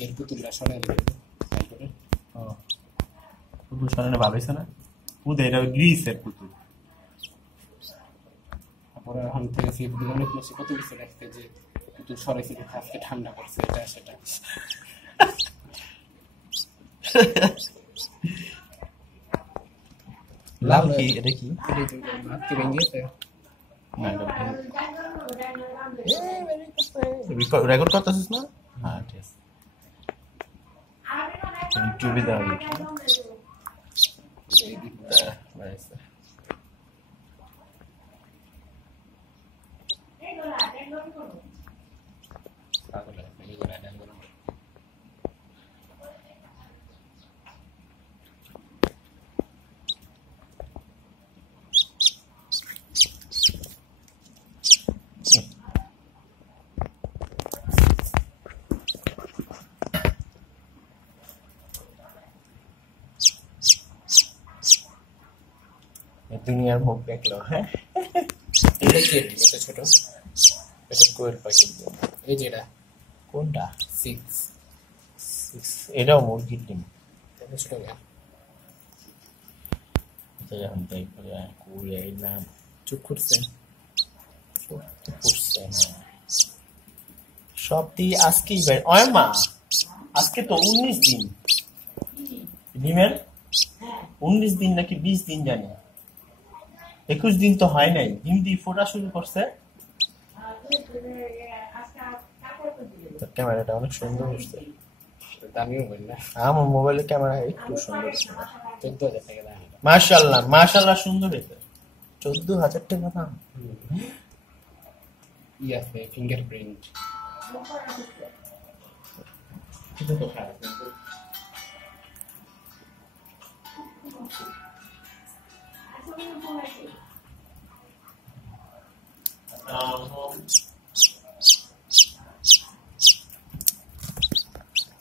এর পুতুলটা সরাই দিবে তারপরে পুতুল সরানো ভাবেছে না পুতুল এটা গ্রিসের পুতুল তারপরে ওখান থেকে ফেসবুকে অনেক বেশি কত কিছু দেখতে যে পুতুল সরাইছে দেখে আজকে ঠান্ডা করছে এটা সেটা লাল কি এটা কি মাতৃ ভেঙেছে না এটা রেকর্ড করতেছিস না হ্যাঁ ঠিক আছে ইউটিউবে দেওয়া দুনিয়ার মুখ দেখলো হ্যাঁ এটা কি এটা ছোট এটা কোয়েল পাখি এই যে এটা কোনটা 6 এটাও মুরগির ডিম এটা ছোট না এটা যখন তাই করে কুড়ে নাম চুপ করছে সব দিয়ে আজকেই ওই মা আজকে তো 19 দিন ডিমের 19 দিন নাকি 20 দিন জানি 21 দিন তো হয় নাই ডিম দিয়ে ফোটা শুরু করছে ক্যামেরাটা অনেক সুন্দর হচ্ছে দামিও বল না আমার মোবাইলের ক্যামেরা একটু সুন্দর 14,000 টাকা দাম মাশাআল্লাহ মাশাআল্লাহ সুন্দর হয়েছে 14,000 টাকা দাম আছে ফিঙ্গারপ্রিন্ট কিন্তু তো খারাপ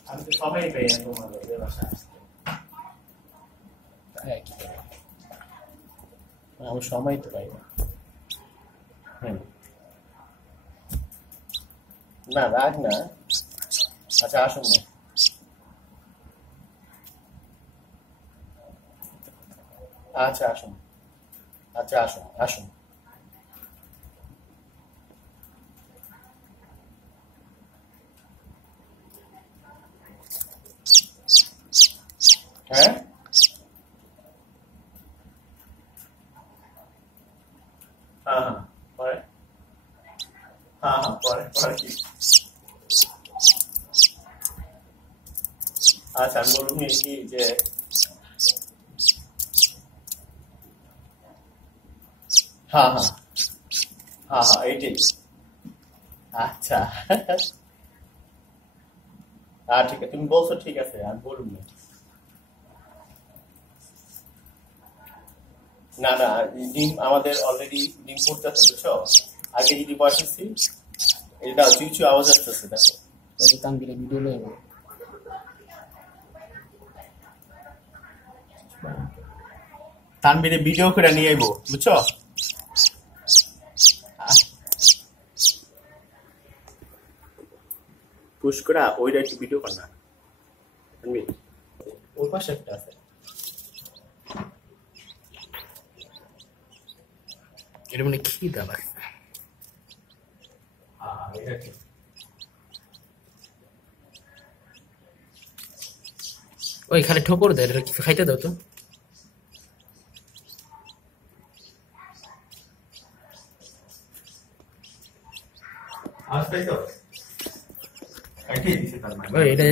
আমি তো সবাই পেয়ে তোমাদের বাসা আসতে কি করে আমার সময় তো পাই না না রাগ না আচ্ছা আসুন না আচ্ছা আসুন আচ্ছা আসুন আসুন হ্যাঁ হ্যাঁ পরে হ্যাঁ পরে পরে কি আচ্ছা আমি বলুন কি যে হ্যাঁ হ্যাঁ হ্যাঁ হ্যাঁ এইটাই আচ্ছা ঠিক আছে তুমি বলছো ঠিক আছে আর বলুন না না ডিম আমাদের অলরেডি ডিম পড়তেছে বুঝছো আগে যদি বসেছি এটা কিছু আওয়াজ আসতেছে দেখো ওই তানবিরে ভিডিও লই তানবিরে ভিডিও করে নিয়ে আইবো বুঝছো পুশ করা ওইটা একটু ভিডিও কর না তানবির ওর পাশে একটা আছে এটা মানে খিদা লাগছে ওই খালি ঠোকর দেয় এটা কিছু খাইতে দাও তো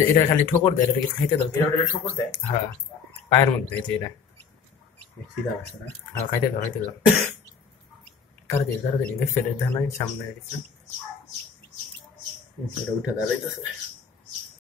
এটা খালি ঠোকর দেয় এটা কিছু খাইতে দাও ঠোকর দেয় হ্যাঁ পায়ের মধ্যে এই যে এটা খিদা আছে না হ্যাঁ খাইতে দাও তাড়াতাড়ি দেখছে এটা ধানাই সামনে গেছে এটা উঠে দাঁড়াইতেছে